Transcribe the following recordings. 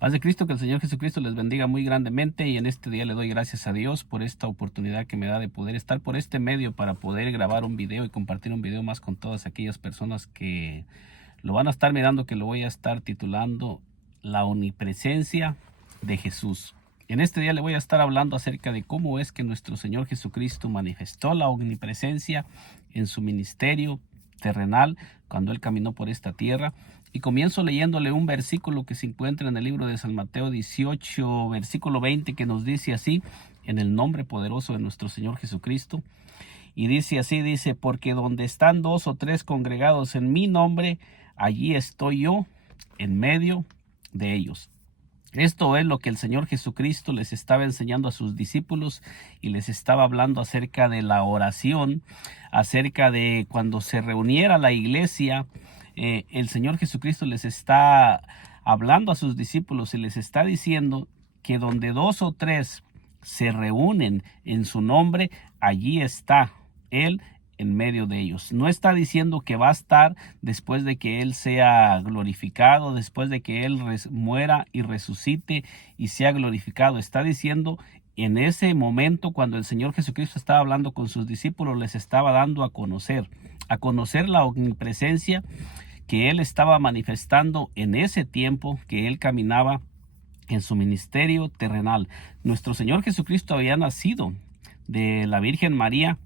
Paz de Cristo, que el Señor Jesucristo les bendiga muy grandemente, y en este día le doy gracias a Dios por esta oportunidad que me da de poder estar por este medio para poder grabar un video y compartir un video más con todas aquellas personas que lo van a estar mirando, que lo voy a estar titulando La Omnipresencia de Jesús. En este día le voy a estar hablando acerca de cómo es que nuestro Señor Jesucristo manifestó la omnipresencia en su ministerio terrenal cuando Él caminó por esta tierra. Y comienzo leyéndole un versículo que se encuentra en el libro de San Mateo 18, versículo 20, que nos dice así, en el nombre poderoso de nuestro Señor Jesucristo. Y dice así, dice: porque donde están dos o tres congregados en mi nombre, allí estoy yo en medio de ellos. Esto es lo que el Señor Jesucristo les estaba enseñando a sus discípulos, y les estaba hablando acerca de la oración, acerca de cuando se reuniera la iglesia. El Señor Jesucristo les está hablando a sus discípulos y les está diciendo que donde dos o tres se reúnen en su nombre, allí está Él en medio de ellos. No está diciendo que va a estar después de que Él sea glorificado, después de que Él muera y resucite y sea glorificado. Está diciendo en ese momento, cuando el Señor Jesucristo estaba hablando con sus discípulos, les estaba dando a conocer la omnipresencia que Él estaba manifestando en ese tiempo que Él caminaba en su ministerio terrenal. Nuestro Señor Jesucristo había nacido de la Virgen María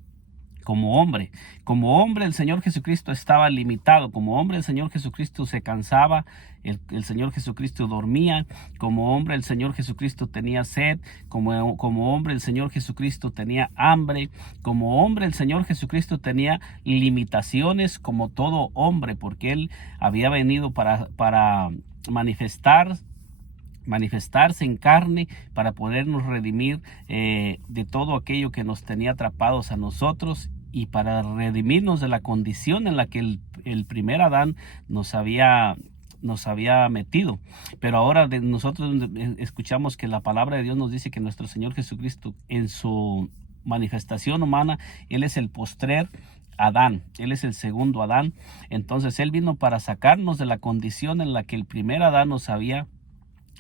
como hombre. Como hombre, el Señor Jesucristo estaba limitado. Como hombre, el Señor Jesucristo se cansaba. El Señor Jesucristo dormía. Como hombre, el Señor Jesucristo tenía sed. Como hombre, el Señor Jesucristo tenía hambre. Como hombre, el Señor Jesucristo tenía limitaciones como todo hombre, porque Él había venido para manifestarse en carne, para podernos redimir de todo aquello que nos tenía atrapados a nosotros, y para redimirnos de la condición en la que el primer Adán nos había metido. Pero ahora nosotros escuchamos que la palabra de Dios nos dice que nuestro Señor Jesucristo, en su manifestación humana, Él es el postrer Adán, Él es el segundo Adán. Entonces Él vino para sacarnos de la condición en la que el primer Adán nos había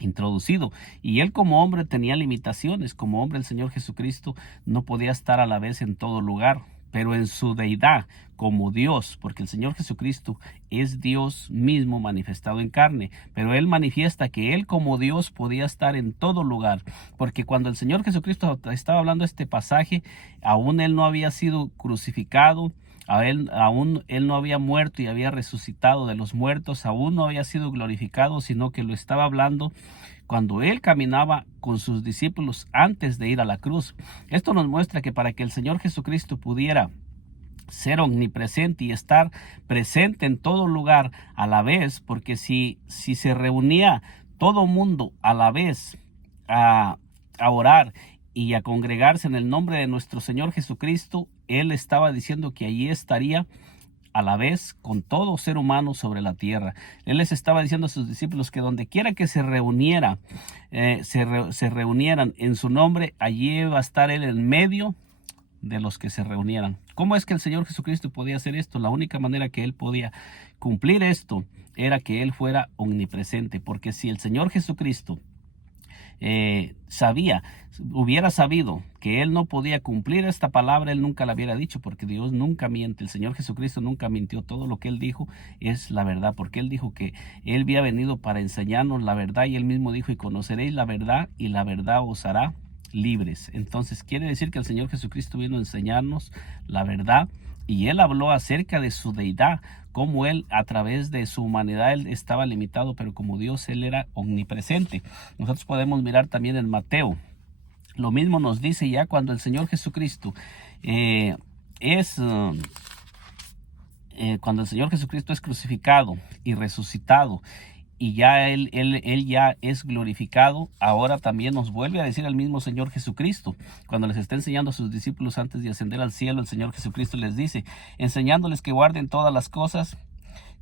introducido, y Él como hombre tenía limitaciones. Como hombre, el Señor Jesucristo no podía estar a la vez en todo lugar, pero en su deidad como Dios, porque el Señor Jesucristo es Dios mismo manifestado en carne, pero Él manifiesta que Él como Dios podía estar en todo lugar, porque cuando el Señor Jesucristo estaba hablando este pasaje, aún Él no había sido crucificado, aún Él no había muerto y había resucitado de los muertos, aún no había sido glorificado, sino que lo estaba hablando cuando Él caminaba con sus discípulos antes de ir a la cruz. Esto nos muestra que para que el Señor Jesucristo pudiera ser omnipresente y estar presente en todo lugar a la vez, porque si se reunía todo mundo a la vez a orar y a congregarse en el nombre de nuestro Señor Jesucristo, Él estaba diciendo que allí estaría a la vez con todo ser humano sobre la tierra. Él les estaba diciendo a sus discípulos que donde quiera que se reunieran en su nombre, allí va a estar Él en medio de los que se reunieran. ¿Cómo es que el Señor Jesucristo podía hacer esto? La única manera que Él podía cumplir esto era que Él fuera omnipresente, porque si el Señor Jesucristo hubiera sabido que Él no podía cumplir esta palabra, Él nunca la hubiera dicho, porque Dios nunca miente. El Señor Jesucristo nunca mintió. Todo lo que Él dijo es la verdad, porque Él dijo que Él había venido para enseñarnos la verdad, y Él mismo dijo: y conoceréis la verdad, y la verdad os hará libres. Entonces quiere decir que el Señor Jesucristo vino a enseñarnos la verdad, y Él habló acerca de su deidad, como Él a través de su humanidad Él estaba limitado, pero como Dios Él era omnipresente. Nosotros podemos mirar también en Mateo, lo mismo nos dice ya cuando el Señor Jesucristo cuando el Señor Jesucristo es crucificado y resucitado, y ya él ya es glorificado. Ahora también nos vuelve a decir al mismo Señor Jesucristo, cuando les está enseñando a sus discípulos antes de ascender al cielo, el Señor Jesucristo les dice, enseñándoles que guarden todas las cosas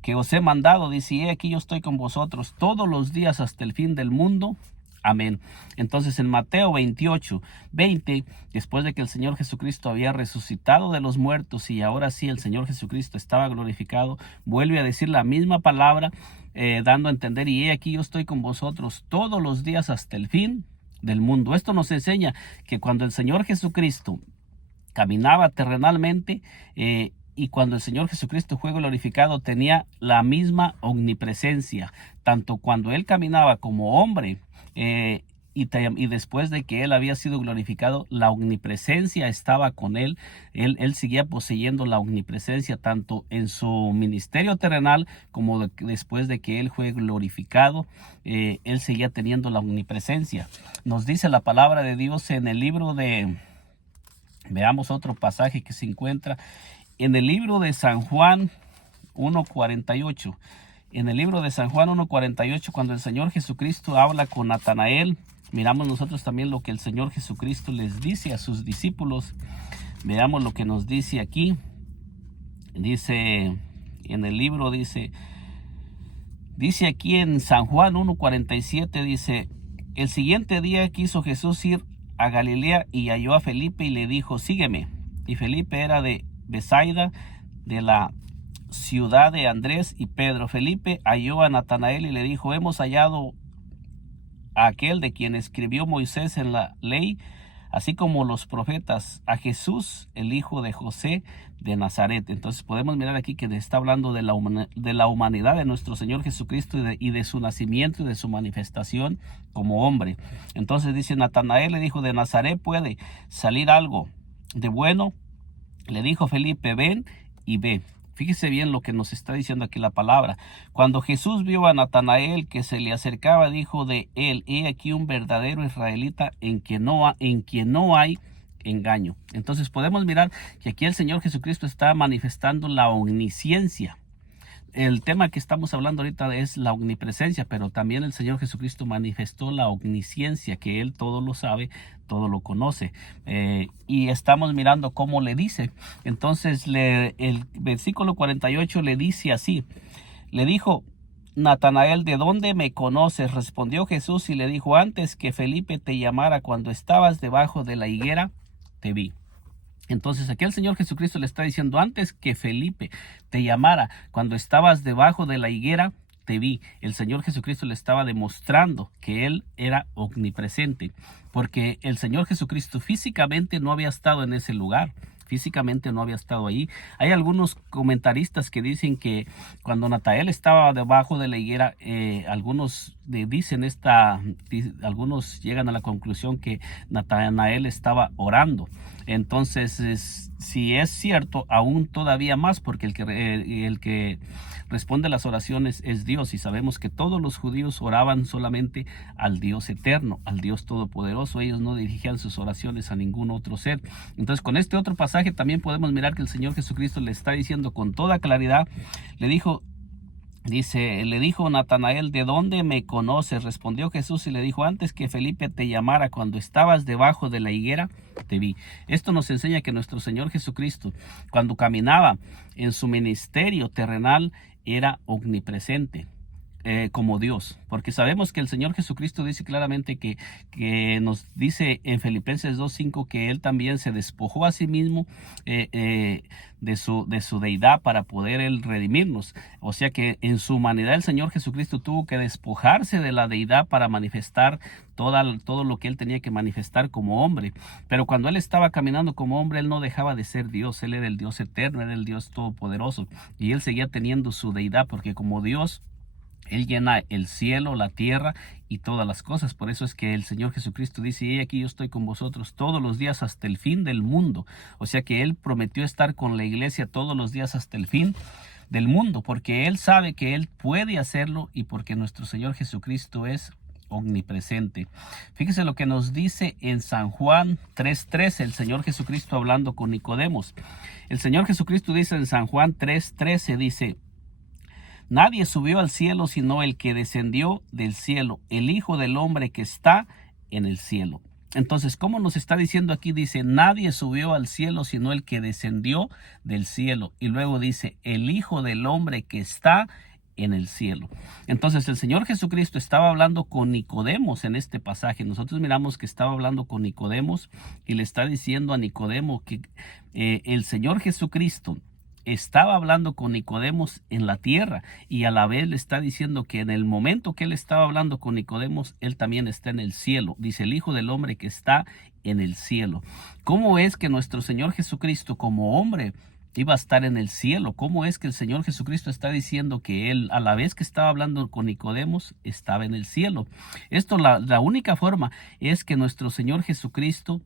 que os he mandado, dice: he aquí yo estoy con vosotros todos los días hasta el fin del mundo. Amén. Entonces en Mateo 28:20, después de que el Señor Jesucristo había resucitado de los muertos y ahora sí el Señor Jesucristo estaba glorificado, vuelve a decir la misma palabra, dando a entender, y he aquí yo estoy con vosotros todos los días hasta el fin del mundo. Esto nos enseña que cuando el Señor Jesucristo caminaba terrenalmente, y cuando el Señor Jesucristo fue glorificado, tenía la misma omnipresencia, tanto cuando Él caminaba como hombre, y después de que Él había sido glorificado, la omnipresencia estaba con Él. Él seguía poseyendo la omnipresencia tanto en su ministerio terrenal como después de que Él fue glorificado. Él seguía teniendo la omnipresencia. Nos dice la palabra de Dios en el libro de... Veamos otro pasaje que se encuentra en el libro de San Juan 1:48. En el libro de San Juan 1:48, cuando el Señor Jesucristo habla con Natanael, miramos nosotros también lo que el Señor Jesucristo les dice a sus discípulos. Veamos lo que nos dice aquí. Dice en el libro, dice aquí en San Juan 1:47, dice: el siguiente día quiso Jesús ir a Galilea y halló a Felipe y le dijo: sígueme. Y Felipe era de Besaida, de la ciudad de Andrés y Pedro. Felipe halló a Natanael y le dijo: hemos hallado a aquel de quien escribió Moisés en la ley, así como los profetas, a Jesús, el hijo de José de Nazaret. Entonces podemos mirar aquí que está hablando de la humanidad de nuestro Señor Jesucristo y de su nacimiento y de su manifestación como hombre. Entonces dice: Natanael le dijo: de Nazaret puede salir algo de bueno. Le dijo Felipe: ven y ve. Fíjese bien lo que nos está diciendo aquí la palabra. Cuando Jesús vio a Natanael que se le acercaba, dijo de él: he aquí un verdadero israelita en quien no hay engaño. Entonces podemos mirar que aquí el Señor Jesucristo está manifestando la omnisciencia. El tema que estamos hablando ahorita es la omnipresencia, pero también el Señor Jesucristo manifestó la omnisciencia, que Él todo lo sabe, todo lo conoce. Y estamos mirando cómo le dice. Entonces el versículo 48 le dice así: le dijo Natanael: ¿de dónde me conoces? Respondió Jesús y le dijo: antes que Felipe te llamara, cuando estabas debajo de la higuera, te vi. Entonces aquí el Señor Jesucristo le está diciendo: antes que Felipe te llamara, cuando estabas debajo de la higuera, te vi. El Señor Jesucristo le estaba demostrando que Él era omnipresente, porque el Señor Jesucristo físicamente no había estado en ese lugar. Físicamente no había estado ahí. Hay algunos comentaristas que dicen que cuando Natanael estaba debajo de la higuera, algunos llegan a la conclusión que Natanael estaba orando. Entonces, si es cierto, aún todavía más, porque el que responde las oraciones es Dios, y sabemos que todos los judíos oraban solamente al Dios eterno, al Dios todopoderoso. Ellos no dirigían sus oraciones a ningún otro ser. Entonces, con este otro pasaje también podemos mirar que el Señor Jesucristo le está diciendo con toda claridad. Le dijo Natanael: ¿de dónde me conoces? Respondió Jesús y le dijo: antes que Felipe te llamara, cuando estabas debajo de la higuera, te vi. Esto nos enseña que nuestro Señor Jesucristo, cuando caminaba en su ministerio terrenal, era omnipresente. Como Dios, porque sabemos que el Señor Jesucristo dice claramente que nos dice en Filipenses 2:5 que Él también se despojó a sí mismo de su deidad para poder Él redimirnos. O sea que en su humanidad el Señor Jesucristo tuvo que despojarse de la deidad para manifestar todo lo que Él tenía que manifestar como hombre. Pero cuando Él estaba caminando como hombre, Él no dejaba de ser Dios. Él era el Dios eterno, era el Dios todopoderoso, y Él seguía teniendo su deidad, porque como Dios, Él llena el cielo, la tierra y todas las cosas. Por eso es que el Señor Jesucristo dice: he aquí yo estoy con vosotros todos los días hasta el fin del mundo. O sea que Él prometió estar con la iglesia todos los días hasta el fin del mundo, porque Él sabe que Él puede hacerlo y porque nuestro Señor Jesucristo es omnipresente. Fíjese lo que nos dice en San Juan 3:13, el Señor Jesucristo hablando con Nicodemos. El Señor Jesucristo dice en San Juan 3:13, dice: nadie subió al cielo sino el que descendió del cielo, el Hijo del Hombre que está en el cielo. Entonces, ¿cómo nos está diciendo aquí? Dice: nadie subió al cielo sino el que descendió del cielo. Y luego dice: el Hijo del Hombre que está en el cielo. Entonces el Señor Jesucristo estaba hablando con Nicodemos en este pasaje. Nosotros miramos que estaba hablando con Nicodemos y le está diciendo a Nicodemo que el Señor Jesucristo estaba hablando con Nicodemos en la tierra, y a la vez le está diciendo que en el momento que él estaba hablando con Nicodemos, él también está en el cielo. Dice el Hijo del Hombre que está en el cielo. ¿Cómo es que nuestro Señor Jesucristo como hombre iba a estar en el cielo? ¿Cómo es que el Señor Jesucristo está diciendo que él, a la vez que estaba hablando con Nicodemos, estaba en el cielo? Esto, la única forma es que nuestro Señor Jesucristo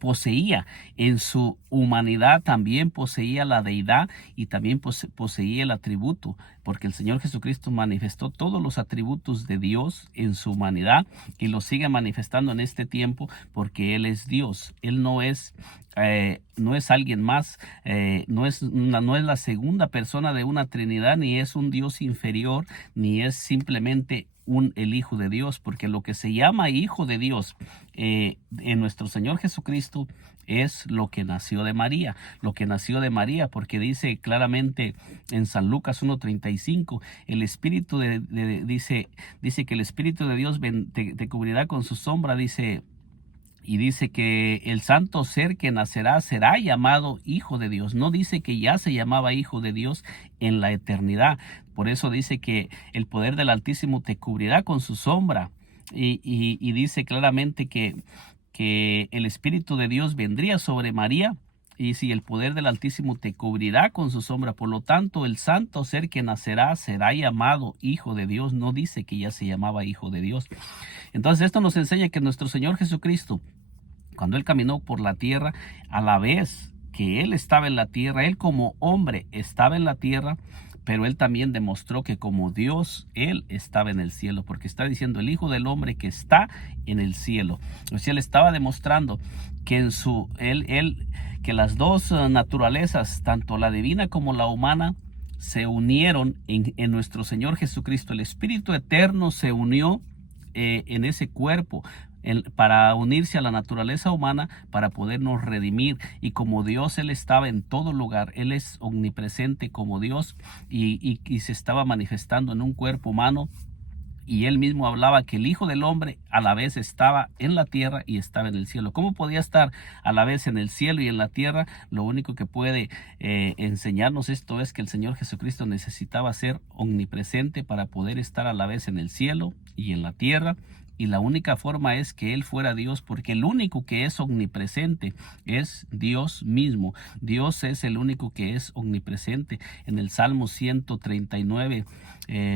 poseía en su humanidad, también poseía la deidad y también poseía el atributo, porque el Señor Jesucristo manifestó todos los atributos de Dios en su humanidad y lo sigue manifestando en este tiempo, porque Él es Dios. Él no es alguien más, no es la segunda persona de una Trinidad, ni es un Dios inferior, ni es simplemente el Hijo de Dios, porque lo que se llama Hijo de Dios en nuestro Señor Jesucristo es lo que nació de María, porque dice claramente en San Lucas 1:35, el Espíritu dice que el Espíritu de Dios te cubrirá con su sombra, y dice que el santo ser que nacerá será llamado Hijo de Dios. No dice que ya se llamaba Hijo de Dios en la eternidad. Por eso dice que el poder del Altísimo te cubrirá con su sombra. Y dice claramente que el Espíritu de Dios vendría sobre María. Y si el poder del Altísimo te cubrirá con su sombra, por lo tanto el santo ser que nacerá será llamado Hijo de Dios. No dice que ya se llamaba Hijo de Dios. Entonces esto nos enseña que nuestro Señor Jesucristo, cuando Él caminó por la tierra, a la vez que Él estaba en la tierra, Él como hombre estaba en la tierra, pero Él también demostró que como Dios, Él estaba en el cielo, porque está diciendo el Hijo del Hombre que está en el cielo. O sea, Él estaba demostrando que que las dos naturalezas, tanto la divina como la humana, se unieron en nuestro Señor Jesucristo. El Espíritu Eterno se unió en ese cuerpo para unirse a la naturaleza humana, para podernos redimir. Y como Dios, Él estaba en todo lugar. Él es omnipresente como Dios, y se estaba manifestando en un cuerpo humano. Y Él mismo hablaba que el Hijo del Hombre a la vez estaba en la tierra y estaba en el cielo. ¿Cómo podía estar a la vez en el cielo y en la tierra? Lo único que puede enseñarnos esto es que el Señor Jesucristo necesitaba ser omnipresente para poder estar a la vez en el cielo y en la tierra. Y la única forma es que Él fuera Dios, porque el único que es omnipresente es Dios mismo. Dios es el único que es omnipresente. En el Salmo 139,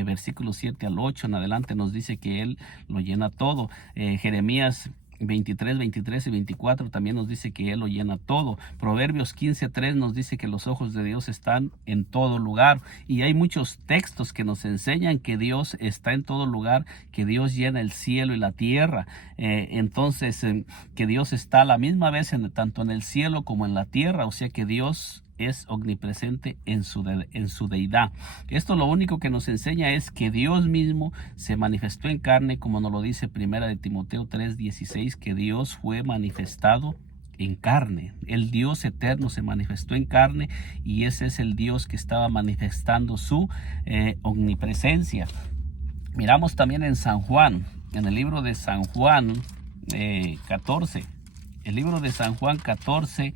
versículos 7 al 8 en adelante, nos dice que Él lo llena todo. Jeremías 23 y 24 también nos dice que Él lo llena todo. Proverbios 15:3 nos dice que los ojos de Dios están en todo lugar. Y hay muchos textos que nos enseñan que Dios está en todo lugar, que Dios llena el cielo y la tierra. Entonces, que Dios está a la misma vez tanto en el cielo como en la tierra. O sea que Dios es omnipresente en su deidad. Esto lo único que nos enseña es que Dios mismo se manifestó en carne, como nos lo dice Primera de Timoteo 3:16, que Dios fue manifestado en carne. El Dios eterno se manifestó en carne, y ese es el Dios que estaba manifestando su omnipresencia. Miramos también en San Juan, en el libro de San Juan 14. El libro de San Juan 14,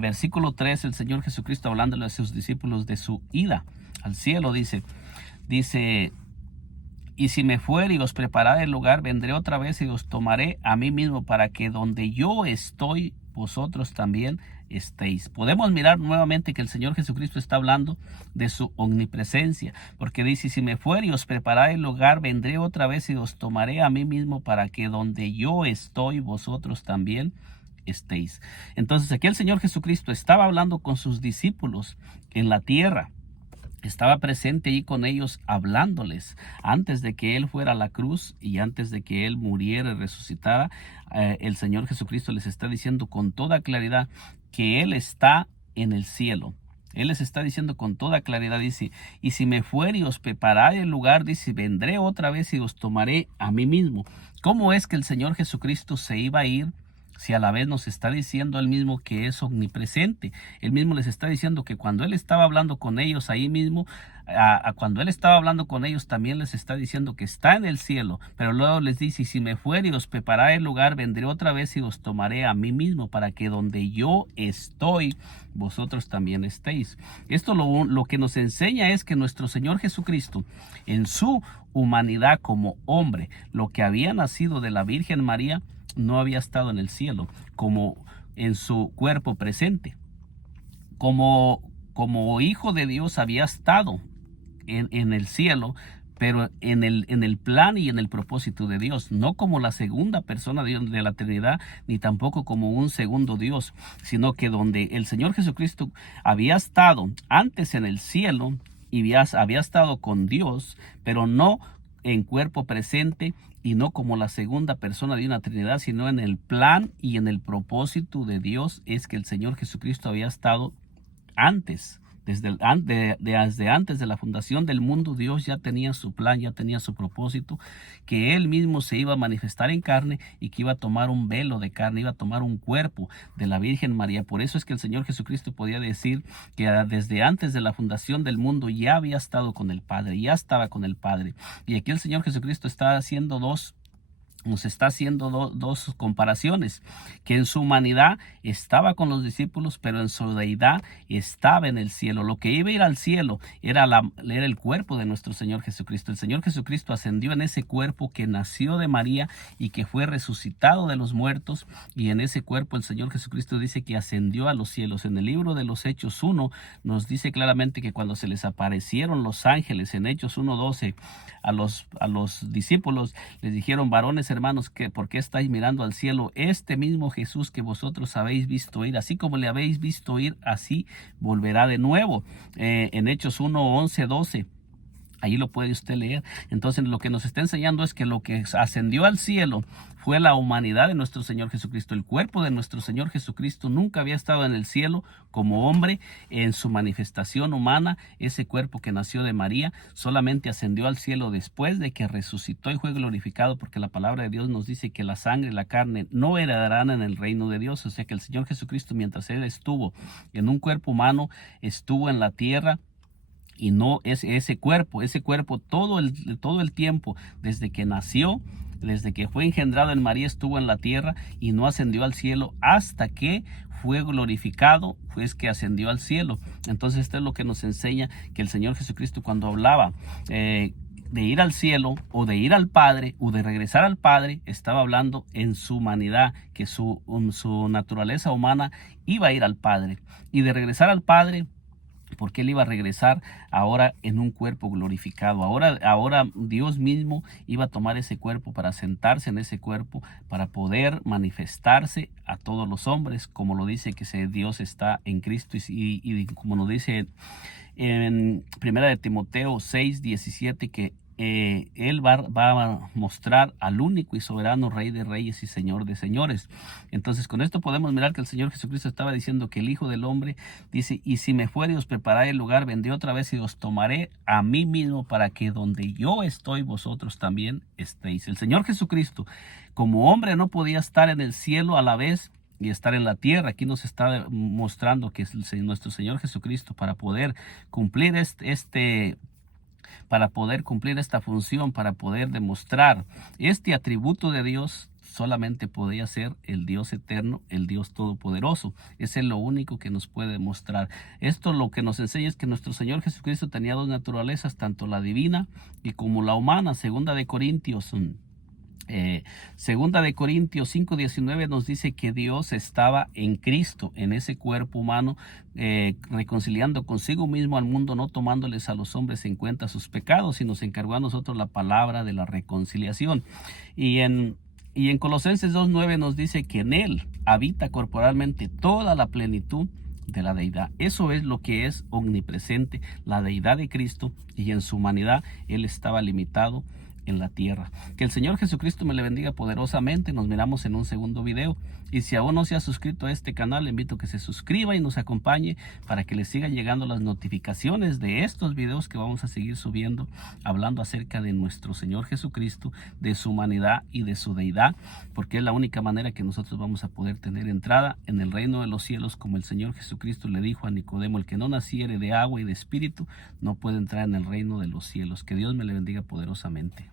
versículo 3, el Señor Jesucristo hablándole a sus discípulos de su ida al cielo, dice, y si me fuere y os preparare el lugar, vendré otra vez y os tomaré a mí mismo, para que donde yo estoy, vosotros también estéis. Podemos mirar nuevamente que el Señor Jesucristo está hablando de su omnipresencia, porque dice, si me fuere y os preparare el lugar, vendré otra vez y os tomaré a mí mismo, para que donde yo estoy, vosotros también estéis. Entonces aquí el Señor Jesucristo estaba hablando con sus discípulos en la tierra. Estaba presente allí con ellos, hablándoles antes de que Él fuera a la cruz y antes de que Él muriera y resucitara. El Señor Jesucristo les está diciendo con toda claridad que Él está en el cielo. Él les está diciendo con toda claridad, dice, y si me fuere y os preparare el lugar, dice, vendré otra vez y os tomaré a mí mismo. ¿Cómo es que el Señor Jesucristo se iba a ir si a la vez nos está diciendo Él mismo que es omnipresente? Él mismo les está diciendo que cuando Él estaba hablando con ellos ahí mismo, cuando Él estaba hablando con ellos, también les está diciendo que está en el cielo, pero luego les dice, y si me fuere y os prepararé el lugar, vendré otra vez y os tomaré a mí mismo, para que donde yo estoy, vosotros también estéis. Esto lo que nos enseña es que nuestro Señor Jesucristo, en su humanidad como hombre, lo que había nacido de la Virgen María, no había estado en el cielo, como en su cuerpo presente. Como hijo de Dios había estado en el cielo, pero en el plan y en el propósito de Dios, no como la segunda persona de la Trinidad, ni tampoco como un segundo Dios, sino que donde el Señor Jesucristo había estado antes en el cielo y había estado con Dios, pero no en cuerpo presente y no como la segunda persona de una Trinidad, sino en el plan y en el propósito de Dios, es que el Señor Jesucristo había estado antes. Desde antes de la fundación del mundo, Dios ya tenía su plan, ya tenía su propósito, que Él mismo se iba a manifestar en carne y que iba a tomar un velo de carne, iba a tomar un cuerpo de la Virgen María. Por eso es que el Señor Jesucristo podía decir que desde antes de la fundación del mundo ya había estado con el Padre, ya estaba con el Padre. Y aquí el Señor Jesucristo nos está haciendo dos comparaciones, que en su humanidad estaba con los discípulos, pero en su deidad estaba en el cielo. Lo que iba a ir al cielo era el cuerpo de nuestro Señor Jesucristo. El Señor Jesucristo ascendió en ese cuerpo que nació de María y que fue resucitado de los muertos, y en ese cuerpo el Señor Jesucristo dice que ascendió a los cielos. En el libro de los Hechos 1 nos dice claramente que cuando se les aparecieron los ángeles, en Hechos 1:12, a los discípulos les dijeron: varones hermanos, ¿por qué estáis mirando al cielo? Este mismo Jesús que vosotros habéis visto ir, así como le habéis visto ir, así volverá de nuevo. En Hechos 1:11-12. Ahí lo puede usted leer. Entonces lo que nos está enseñando es que lo que ascendió al cielo fue la humanidad de nuestro Señor Jesucristo. El cuerpo de nuestro Señor Jesucristo nunca había estado en el cielo como hombre en su manifestación humana. Ese cuerpo que nació de María solamente ascendió al cielo después de que resucitó y fue glorificado, porque la palabra de Dios nos dice que la sangre y la carne no heredarán en el reino de Dios. O sea que el Señor Jesucristo, mientras Él estuvo en un cuerpo humano, estuvo en la tierra. Y no es ese cuerpo todo el tiempo, desde que nació, desde que fue engendrado en María, estuvo en la tierra y no ascendió al cielo hasta que fue glorificado, pues que ascendió al cielo. Entonces esto es lo que nos enseña que el Señor Jesucristo, cuando hablaba de ir al cielo o de ir al Padre o de regresar al Padre, estaba hablando en su humanidad, que su naturaleza humana iba a ir al Padre, y de regresar al Padre, porque Él iba a regresar ahora en un cuerpo glorificado. Ahora Dios mismo iba a tomar ese cuerpo para sentarse en ese cuerpo, para poder manifestarse a todos los hombres, como lo dice que Dios está en Cristo, y como nos dice en 1 Timoteo 6:17, que Él va a mostrar al único y soberano Rey de Reyes y Señor de Señores. Entonces con esto podemos mirar que el Señor Jesucristo estaba diciendo que el Hijo del Hombre dice: y si me fuere y os prepararé el lugar, vendré otra vez y os tomaré a mí mismo, para que donde yo estoy, vosotros también estéis. El Señor Jesucristo como hombre no podía estar en el cielo a la vez y estar en la tierra. Aquí nos está mostrando que nuestro Señor Jesucristo, para poder cumplir esta función, para poder demostrar este atributo de Dios, solamente podía ser el Dios eterno, el Dios todopoderoso. Ese es lo único que nos puede mostrar. Esto lo que nos enseña es que nuestro Señor Jesucristo tenía dos naturalezas, tanto la divina y como la humana. Segunda de Corintios 5:19 nos dice que Dios estaba en Cristo, en ese cuerpo humano, reconciliando consigo mismo al mundo, no tomándoles a los hombres en cuenta sus pecados, y nos encargó a nosotros la palabra de la reconciliación. Y en Colosenses 2:9 nos dice que en Él habita corporalmente toda la plenitud de la deidad. Eso es lo que es omnipresente, la deidad de Cristo, y en su humanidad Él estaba limitado en la tierra. Que el Señor Jesucristo me le bendiga poderosamente. Nos miramos en un segundo video. Y si aún no se ha suscrito a este canal, le invito a que se suscriba y nos acompañe para que le sigan llegando las notificaciones de estos videos que vamos a seguir subiendo, hablando acerca de nuestro Señor Jesucristo, de su humanidad y de su deidad, porque es la única manera que nosotros vamos a poder tener entrada en el reino de los cielos, como el Señor Jesucristo le dijo a Nicodemo: el que no naciere de agua y de espíritu no puede entrar en el reino de los cielos. Que Dios me le bendiga poderosamente.